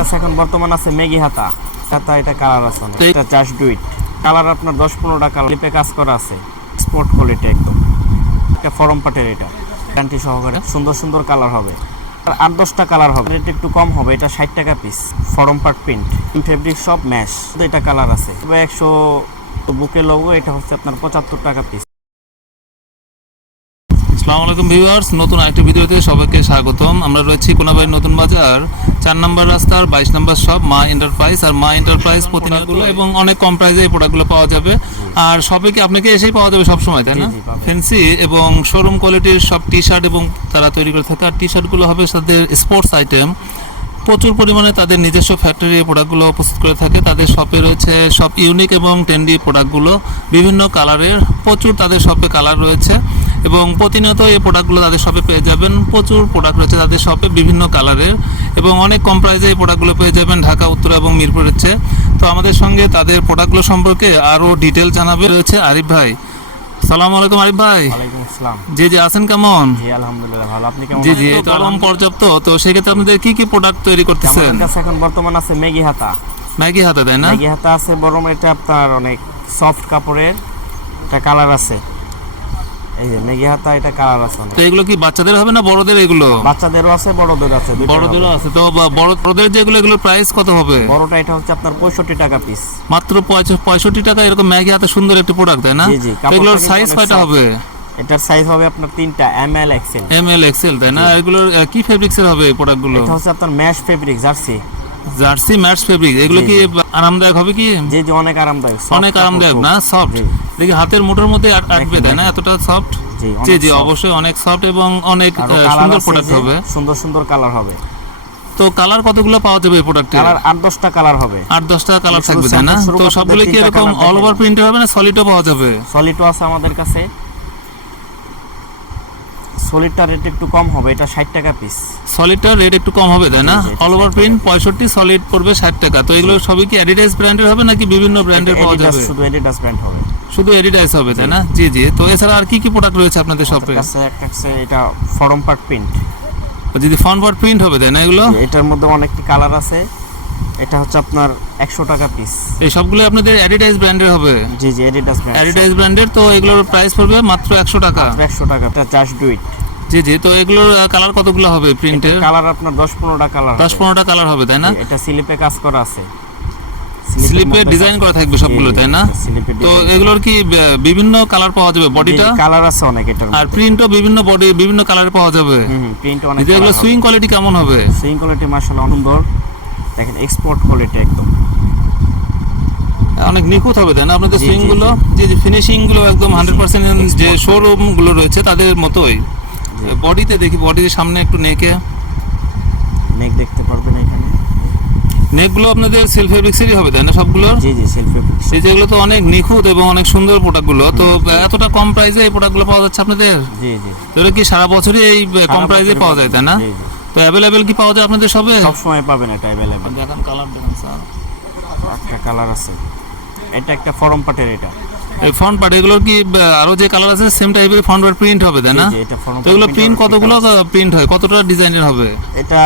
কাছে এখন বর্তমান আছে মেগি হাতা হাতা, এটা কালার আছে অনেক। এটা জাস্ট ডু ইট কালার আপনার 10-15টা কালার লিপে কাজ করা আছে, স্পট কোয়ালিটি একদম। একটা ফরম পাটের, এটা গ্যারান্টি সহকারে সুন্দর সুন্দর কালার হবে। আর 8-10টা কালার হবে, রেট একটু কম হবে। এটা 60 টাকা পিস, ফরম পাট প্রিন্ট, ফেব্রিক সব ম্যাশ। এটা কালার আছে 100 বুকে লোগো। এটা হচ্ছে আপনার 75 টাকা পিস। আসসালামু আলাইকুম ভিউয়ার্স, নতুন আরেকটি ভিডিওতে সবাইকে স্বাগতম। আমরা রয়েছি কোনাবাড়ি নতুন বাজার 4 নম্বর রাস্তার 22 নম্বর শপ মা এন্টারপ্রাইজ। আর মা এন্টারপ্রাইজ প্রতিনিয়তগুলো এবং অনেক কম প্রাইসে এই প্রোডাক্টগুলো পাওয়া যাবে। আর সবে কি আপনাকে এসেই পাওয়া যাবে সবসময়, তাই না? ফ্যান্সি এবং শোরুম কোয়ালিটির সব টি শার্ট এবং তারা তৈরি করে থাকে। আর টি শার্টগুলো হবে তাদের স্পোর্টস আইটেম। প্রচুর পরিমাণে তাদের নিজস্ব ফ্যাক্টরি প্রোডাক্টগুলো প্রস্তুত করে থাকে। তাদের শপে রয়েছে সব ইউনিক এবং ট্রেন্ডি প্রোডাক্টগুলো, বিভিন্ন কালারের। প্রচুর তাদের শপে কালার রয়েছে এবং প্রতিনিয়ত এই প্রোডাক্টগুলো তাদের শপে পেয়ে যাবেন। প্রচুর প্রোডাক্ট রয়েছে তাদের শপে বিভিন্ন কালারের এবং অনেক কম প্রাইসে এই প্রোডাক্টগুলো পেয়ে যাবেন ঢাকা, উত্তরা এবং মিরপুর রয়েছে। তো আমাদের সঙ্গে তাদের প্রোডাক্টগুলো সম্পর্কে আরও ডিটেল জানাবে রয়েছে আরিফ ভাই। আসসালামু আলাইকুম আরিফ ভাই। ওয়ালাইকুম আসসালাম। জি জি, আছেন কেমন? জি আলহামদুলিল্লাহ ভালো। আপনি কেমন? জি জি, গরম পর্যাপ্ত। তো সেক্ষেত্রে আপনাদের কি কি প্রোডাক্ট তৈরি করতেছেন? আমাদের কাছে এখন বর্তমান আছে মেগি হাতা। ম্যাগি হাতে, তাই না? মেগি হাতা আছে বরং এটা আপনার অনেক সফট কাপড়ের, এটা কালার আছে। এই যে মেগি হাতা, এটা কালার আছে অনেক। তো এগুলো কি বাচ্চাদের হবে না বড়দের? এগুলো বাচ্চাদেরও আছে বড়দেরও আছে, দুইটাই বড়দেরও হবে। আছে। তো বড়দের যেগুলো, এগুলোর প্রাইস কত হবে? বড়টা এটা হচ্ছে আপনার 65 টাকা পিস। মাত্র 65 টাকা। এরকম ম্যাগি হাতে সুন্দর একটা প্রোডাক্ট, তাই না? জি জি, তো এগুলোর কাপড়টা সাইজ কিন্তু কয়টা অনেক হবে? এটার সাইজ হবে আপনার 3টা, ML XL। ML XL, তাই না? এগুলোর কি ফেব্রিক্সের হবে এই প্রোডাক্টগুলো? এটা হচ্ছে আপনার mash fabric, jersey. Jersey mash fabric. এগুলো কি আরামদায়ক হবে কি? জি জি, অনেক আরামদায়ক, অনেক আরামদায়ক না? সফট, দেখি হাতের মুঠোর মধ্যে আটবে, তাই না? এতটা সফট। জি জি, অবশ্যই অনেক সফট এবং অনেক সুন্দর প্রোডাক্ট হবে। সুন্দর সুন্দর কালার হবে। তো কালার কতগুলো পাওয়া যাবে এই প্রোডাক্টে? কালার 8-10টা কালার হবে। 8-10টা কালার থাকবে, তাই না? তো সবগুলো কি এরকম অল ওভার প্রিন্টের হবে না সলিডও পাওয়া যাবে? সলিডও আছে আমাদের কাছে। সলিডটার রেট একটু কম হবে, এটা 60 টাকা পিস। সলিডটার রেট একটু কম হবে, তাই না? অল ওভার প্রিন্ট 65, সলিড পড়বে 60 টাকা। তো এগুলো সবই কি অ্যাডিডাস ব্র্যান্ডের হবে নাকি বিভিন্ন ব্র্যান্ডের পাওয়া যাবে? শুধু এডিডাস ব্র্যান্ড হবে। শুধু অ্যাডিডাস হবে, তাই না? জি জি। তো এছাড়া আর কি কি প্রোডাক্ট রয়েছে আপনাদের শপে? কাছে একটা আছে, এটা ফরম পার্ট প্রিন্ট। যদি ফ্রন্ট প্রিন্ট হবে, তাই না? এগুলো এটার মধ্যে অনেকটি কালার আছে। এটা হচ্ছে আপনার 100 টাকা পিস। এই সবগুলো আপনাদের অ্যাডিডাস ব্র্যান্ডের হবে? জি জি, এডিডাস ব্র্যান্ড। অ্যাডিডাস ব্র্যান্ডের। তো এগুলোর প্রাইস পড়বে মাত্র 100 টাকা। 100 টাকা। এটা জাস্ট ডু ইট। জি জি। তো এগুলোর কালার কতগুলো হবে প্রিন্টের? কালার আপনার 10-15টা কালার, 10-15টা কালার হবে, তাই না? এটা স্লিপে কাজ করা আছে, স্লিপে ডিজাইন করা থাকবে সবগুলো, তাই না? তো এগুলোর কি বিভিন্ন কালার পাওয়া যাবে? বডিটা কালার আছে অনেক এটার, আর প্রিন্টও বিভিন্ন বডি বিভিন্ন কালারে পাওয়া যাবে। প্রিন্ট অনেক। এগুলো সুইং কোয়ালিটি কেমন হবে? সুইং কোয়ালিটি মাশাআল্লাহ সুন্দর, দেখেন এক্সপোর্ট কোয়ালিটি একদম। অনেক নিখুঁত হবে, তাই না আপনাদের সুইং গুলো? যে ফিনিশিং গুলো একদম 100% যে শোরুম গুলো রয়েছে তাদের মতোই। বডিতে দেখি, বডির সামনে একটু নেকে নেক দেখতে পারবেন এখানে। নেকগুলো আপনাদের সেলফ ফেব্রিক্সেরই হবে, তাই না সবগুলো? জি জি, সেলফ ফেব্রিক্স। এই যেগুলো তো অনেক নিখুঁত এবং অনেক সুন্দর প্রোডাক্টগুলো। তো এতটা কম প্রাইসে এই প্রোডাক্টগুলো পাওয়া যাচ্ছে আপনাদের? জি জি। তো এটা কি সারা বছরই এই কম প্রাইসে পাওয়া যায়, তাই না? জি জি। তো অ্যাভেলেবেল কি পাওয়া যায় আপনাদের সবে? সব সময় পাবেন এটা अवेलेबल। দেখেন কালার, দেখেন স্যার, একটা কালার আছে। এটা একটা ফরম পাটের, এটা এই ফ্রন্ট পার্ট। এগুলোর কি আরো যে কালার আছে সেম টাইপের ফ্রন্ট পার্ট প্রিন্ট হবে, তাই না? জি, এটা ফরম তো এগুলো প্রিন্ট কতগুলো প্রিন্ট হয়, কতটা ডিজাইনের হবে? এটা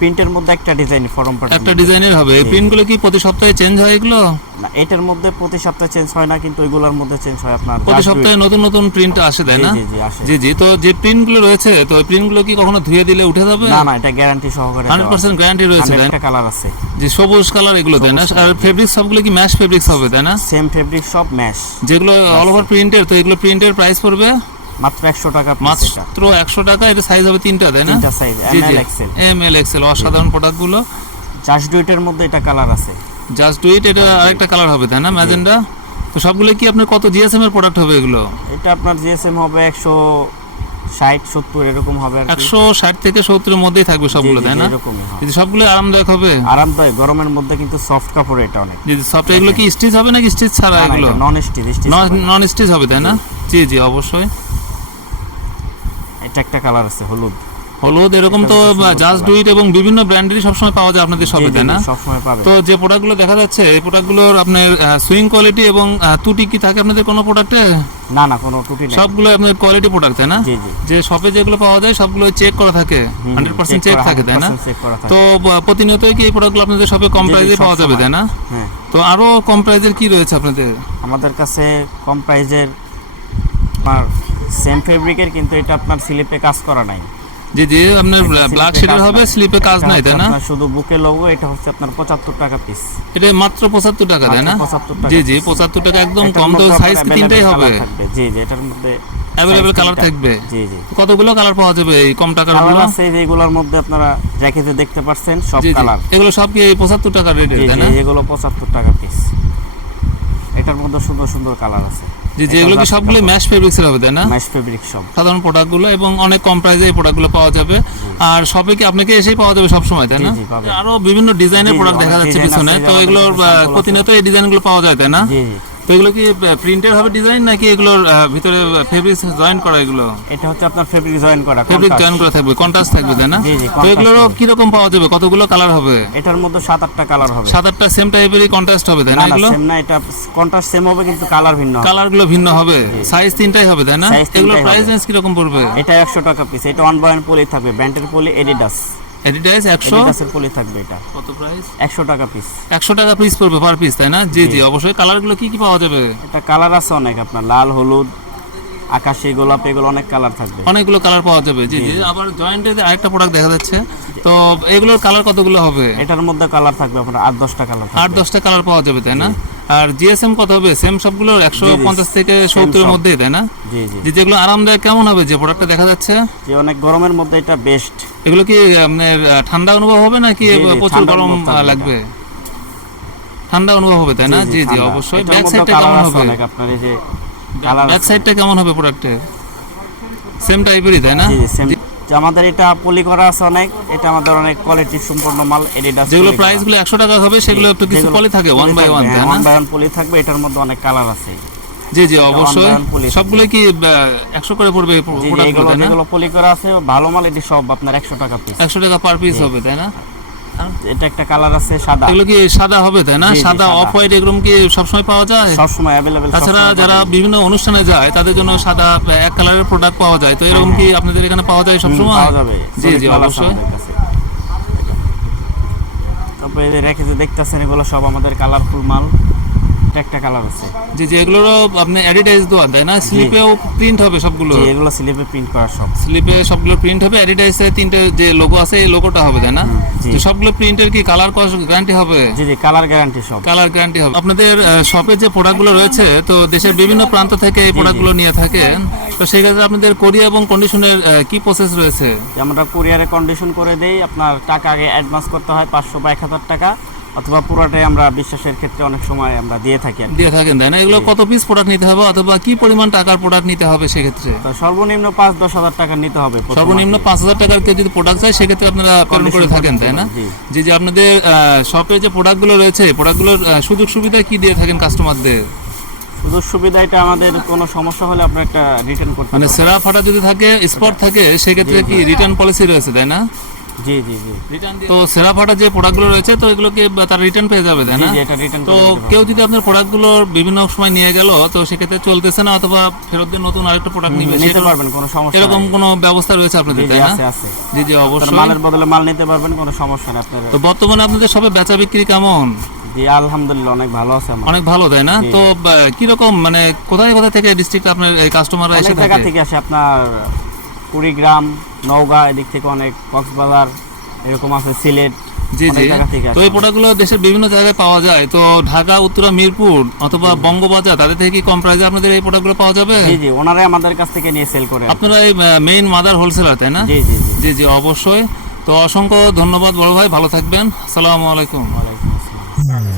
প্রিন্টের মধ্যে একটা ডিজাইন, ফরম পাট একটা ডিজাইনের হবে। এই প্রিন্টগুলো কি প্রতি সপ্তাহে চেঞ্জ হয় এগুলো? না, এটার মধ্যে প্রতি সপ্তাহে চেঞ্জ হয় না, কিন্তু ওইগুলোর মধ্যে চেঞ্জ হয় আপনার প্রতি সপ্তাহে নতুন নতুন প্রিন্ট আসে, তাই না? জি জি আসে। জি জি। তো যে প্রিন্টগুলো রয়েছে, তো এই প্রিন্টগুলো কি কখনো ধুয়ে দিলে উঠে যাবে? না না, এটা গ্যারান্টি সহকারে 100% গ্যারান্টি রয়েছে, তাই না? একটা কালার আছে, যে সবুজ কালার এগুলো, তাই না? আর ফেব্রিক সবগুলো কি ম্যাশ ফেব্রিক্স হবে, তাই না? সেম ফেব্রিক সব ম্যাশ, যেগুলো অল ওভার প্রিন্টের। তো এগুলো প্রিন্টের প্রাইস পড়বে মাত্র 100 টাকা পিস। মাত্র 100 টাকা। এটা সাইজ হবে 3টা, তাই না? 3টা size, ML XL। ML XL অসাধারণ প্রোডাক্টগুলো। জাস্ট ডু ইটের মধ্যে এটা কালার আছে। জাস্ট ডু ইট, এটা আরেকটা কালার হবে, তাই না? ম্যাজেন্ডা। তো সবগুলো কি আপনার কত জিএসএম এর প্রোডাক্ট হবে এগুলো? এটা আপনার জিএসএম হবে 160-70 এরকম হবে আর কি। 160 থেকে 70 এর মধ্যেই থাকবে সবগুলো, তাই না? এরকমই হয়। কিন্তু সবগুলো আরামদায়ক হবে। আরামদায়ক, গরমের মধ্যে কিন্তু সফট কাপড় এটা অনেক। জি, সফট। এগুলো কি স্টিচ হবে নাকি স্টিচ ছাড়া এগুলো? নন স্টিচ। নন স্টিচ হবে, তাই না? জি জি, অবশ্যই। এটা একটা কালার আছে হলুদ। হলুদ এরকম তো জাস্ট ডু ইট এবং বিভিন্ন ব্র্যান্ডেরই সবসময় পাওয়া যায় আপনাদের শপে, তাই না? সবসময় পাবে। তো যে প্রোডাক্টগুলো দেখা যাচ্ছে এই প্রোডাক্টগুলোর আপনার সুইং কোয়ালিটি এবং ত্রুটি কি থাকে আপনাদের কোনো প্রোডাক্টে? না কোনো ত্রুটি নেই। সবগুলো আপনার কোয়ালিটি প্রোডাক্ট, তাই না? জি জি। যে শপে যেগুলো পাওয়া যায় সবগুলো চেক করা থাকে, 100% চেক থাকে, তাই না? তো প্রতিনিয়তই কি এই প্রোডাক্টগুলো আপনাদের শপে কম প্রাইসে পাওয়া যাবে, তাই না? হ্যাঁ। তো আরো কম প্রাইসের কি রয়েছে আপনাদের? আমাদের কাছে কম প্রাইজের আপনার সেম ফেব্রিকের, কিন্তু এটা আপনার স্লিপে কাজ করা নাই। জি জি, আপনার ব্ল্যাক শেডের হবে, স্লিপে কাজ নাই, তাই না? শুধু বুকে লোগো। এটা হচ্ছে আপনার 75 টাকা পিস। এটা মাত্র 75 টাকা, তাই না? 75 টাকা। জি জি, 75 টাকা একদম কম। তো সাইজ কি তিনটাই হবে? জি জি, এটার মধ্যে अवेलेबल কালার থাকবে। জি জি। কতগুলো কালার পাওয়া যাবে এই কম টাকার গুলো? কালার আছে যেগুলোর মধ্যে আপনারা জ্যাকেটে দেখতে পাচ্ছেন সব জি জি, কালার। এগুলো সব কি 75 টাকা রেটের, তাই না? এগুলো 75 টাকা পিস। এটার মধ্যে সুন্দর সুন্দর কালার আছে। জি জি, এগুলো কি সবগুলো ম্যাশ ফেব্রিক্স এর হবে, তাই না? ম্যাশ ফেব্রিক সব। সাধারণ প্রোডাক্টগুলো এবং অনেক কম প্রাইসে এই প্রোডাক্টগুলো পাওয়া যাবে। আর শপে কি আপনাকে এসেই পাওয়া যাবে সব সময়, তাই না? জি জি, পাবে। আরো বিভিন্ন ডিজাইনের জি, প্রোডাক্ট দেখা অনেক যাচ্ছে ডিজাইন পিছনে। আছে, তো আমাদের এগুলোর কাছে sample আছে। প্রতিনিয়ত এই ডিজাইনগুলো পাওয়া যায়, তাই না? জি জি। তো এগুলো কি প্রিন্টের হবে ডিজাইন নাকি এগুলোর ভিতরে ফেব্রিক জয়েন করা? এগুলো এটা হচ্ছে আপনার ফেব্রিক জয়েন করা। Fabric contrast। জয়েন করা থাকবে, কন্ট্রাস্ট থাকবে, তাই না? জি জি, তো contrast এগুলোরও হবে। কি রকম পাওয়া যাবে? কতগুলো কালার হবে? এটার মধ্যে 7-8টা কালার হবে। 7-8টা সেম টাইপেরই কন্ট্রাস্ট হবে, তাই না? না এগুলো সেম না, এটা কন্ট্রাস্ট সেম হবে কিন্তু কালার ভিন্ন হবে। কালারগুলো ভিন্ন হবে, সাইজ তিনটাই হবে, তাই না? Size তিনটাই এগুলোর হবে। প্রাইস রেঞ্জ কি রকম পড়বে? এটা 100 টাকা পিস। এটা ওয়ান বাই ওয়ান পলি থাকবে, ব্র্যান্ডের পলি, এডিডাস। এডিডাস 100 এডিডাসের পলি থাকবে। এটা কত প্রাইস? 100 টাকা পিস। 100 টাকা পিস পড়বে পার পিস, তাই না? জি জি, অবশ্যই। কালারগুলো কি কি পাওয়া যাবে? এটা কালার আছে অনেক, আপনার লাল, হলুদ, আকাশি, গোলাপ, এগুলো অনেক কালার থাকবে। অনেকগুলো কালার পাওয়া যাবে। জি জি, আবার জয়েন্টে আরেকটা প্রোডাক্ট দেখা যাচ্ছে। তো এগুলোর কালার কতগুলো হবে? এটার মধ্যে কালার থাকবে আপনার 8-10টা কালার থাকবে। 8-10টা কালার পাওয়া যাবে, তাই না? আর জিএসএম কত হবে? সেম সবগুলোর 150 থেকে 70 এর সব। মধ্যে, তাই না? জি জি। যে যেগুলো আরামদায়ক কেমন হবে যে প্রোডাক্টটা দেখা যাচ্ছে? যে অনেক গরমের মধ্যে এটা বেস্ট। এগুলো কি আপনার ঠান্ডা অনুভব হবে নাকি জি, জি, প্রচুর ঠান্ডা গরম অনুভব থাকবে লাগবে? ঠান্ডা অনুভব হবে, তাই না? জি জি, ঠান্ডা। অবশ্যই। এটার ব্যাক মধ্যে সাইডটা কালার কেমন আছে হবে? অনেক, আপনার এই যে কালার ব্যাক সাইডটা কেমন হবে প্রোডাক্টের? সেম টাইপেরই, তাই না? জি জি সেম। আমাদের এটা পলি করা আছে অনেক। এটা আমাদের অনেক কোয়ালিটি সম্পন্ন মাল, এডিডাস। যেগুলো প্রাইস গুলো 100 টাকা হবে সেগুলো একটু কিছু পলি থাকে 1 বাই 1, তাই না? 1 বাই 1 পলি থাকবে। এটার মধ্যে অনেক কালার আছে। জি জি, অবশ্যই। 1 by 1 পলি সবগুলো কি 100 করে পড়বে জি জি, প্রোডাক্টগুলো, এগুলো তাই না? যেগুলো পলি করা আছে ভালো মাল, এটি সব আপনার 100 টাকা পিস। 100 টাকা পার পিস হবে, তাই না? এটা একটা কালার আছে সাদা। এগুলো কি সাদা হবে, তাই না? জি, জি, সাদা, সাদা। অফ হোয়াইট এরকম কি সবসময় পাওয়া যায়? সব সময় अवेलेबल। তাছাড়া যারা বিভিন্ন অনুষ্ঠানে যায় তাদের জন্য সাদা এক কালারের প্রোডাক্ট পাওয়া যায়। তো এরকম কি আপনাদের এখানে পাওয়া যায় সব সময়? পাওয়া যাবে। জি জি, অবশ্যই। তারপরে এই যে রেখে যে দেখতেছেন এগুলো সব আমাদের কালারফুল মাল। এটা একটা কালার আছে। জি জি, এগুলোরও আপনি অ্যাডিডাইস দেওয়া, তাই না? স্লিপেও প্রিন্ট হবে সবগুলো? জি, এগুলো স্লিপে প্রিন্ট করা সব। স্লিপে সবগুলো প্রিন্ট হবে, অ্যাডিডাইসে তিনটে যে লোগো আছে এই লোগোটা হবে, তাই না? জি। তো সবগুলো প্রিন্টের কি কালার কস্ট গ্যারান্টি হবে? জি জি, কালার গ্যারান্টি সব। কালার গ্যারান্টি হবে। আপনাদের শপে যে প্রোডাক্টগুলো রয়েছে তো দেশের বিভিন্ন প্রান্ত থেকে এই প্রোডাক্টগুলো নিয়ে থাকেন। তো সেই ক্ষেত্রে আপনাদের কোরিয়া এবং কন্ডিশনের কি প্রসেস রয়েছে? আমরা কুরিয়ারে কন্ডিশন করে দেই। আপনার টাকা আগে অ্যাডভান্স করতে হয় 500 বা 1000 টাকা, অথবা পুরোটাই আমরা বিশ্বাসের ক্ষেত্রে অনেক সময় আমরা দিয়ে থাকি আর কি। দিয়ে থাকেন, তাই না? এগুলো কত পিস প্রোডাক্ট নিতে হবে অথবা কি পরিমাণ টাকার প্রোডাক্ট নিতে হবে সেক্ষেত্রে? তো সর্বনিম্ন 5-10 হাজার টাকা নিতে হবে প্রথম সর্বনিম্ন আর কি। 5000 টাকার কেউ যদি প্রোডাক্ট চায় সেক্ষেত্রে আপনারা প্রেরণ করে থাকেন, তাই না? জি। জি জি, আপনাদের শপে যে প্রোডাক্টগুলো রয়েছে প্রোডাক্টগুলোর সুযোগ সুবিধা কি দিয়ে থাকেন কাস্টমারদের? সুযোগ সুবিধা এটা আমাদের কোনো সমস্যা হলে আপনার একটা রিটার্ন করতে মানে পারবেন। সেরা ফাটা যদি থাকে, স্পট থাকে, সেক্ষেত্রে কি রিটার্ন পলিসি রয়েছে, তাই না? জি জি জি। তো সেরা ফাটা যে প্রোডাক্টগুলো রয়েছে তো এগুলোকে তার রিটার্ন পেয়ে যাবে, তাই জি না? জি, এটা রিটার্ন তো কেউ যদি আপনার প্রোডাক্টগুলো বিভিন্ন সময় নিয়ে গেল তো সেক্ষেত্রে চলতেছে না অথবা ফেরত দিয়ে নতুন আরেকটা প্রোডাক্ট নিবে, নিতে সেটা- পারবেন, কোনো সমস্যা এরকম নেই। কোনো ব্যবস্থা রয়েছে আপনাদের, জি জি, তাই না? আছে আছে। জি জি, আপনার অবশ্যই। মালের বদলে মাল নিতে পারবেন, কোনো সমস্যা নেই আপনার। তো বর্তমানে আপনাদের সবে বেচা বিক্রি কেমন? জি আলহামদুলিল্লাহ অনেক ভালো আছে আমার। অনেক ভালো, তাই না? জি। তো কিরকম মানে কোথায় কোথায় থেকে ডিস্ট্রিক্ট আপনার এই কাস্টমাররা এসে অনেক জায়গা থাকে? থেকে আসে, আপনার কুড়িগ্রাম, নওগাঁ, এদিক থেকে অনেক, কক্সবাজার এরকম আছে, সিলেট, জি অনেক জি। জায়গা থেকে তো আসে। এই প্রোডাক্টগুলো দেশের বিভিন্ন জায়গায় পাওয়া যায়। তো ঢাকা, উত্তরা, মিরপুর অথবা বঙ্গবাজার তাদের থেকে কি কম প্রাইসে আপনাদের এই প্রোডাক্টগুলো পাওয়া যাবে? জি জি, ওনারাই আমাদের কাছ থেকে নিয়ে সেল করে। আপনারা এই মেইন মাদার হোলসেলার, তাই না? জি জি জি। জি জি, অবশ্যই। তো অসংখ্য ধন্যবাদ বড় ভাই, ভালো থাকবেন। আসসালামু আলাইকুম। ওয়ালাইকুম আসসালাম।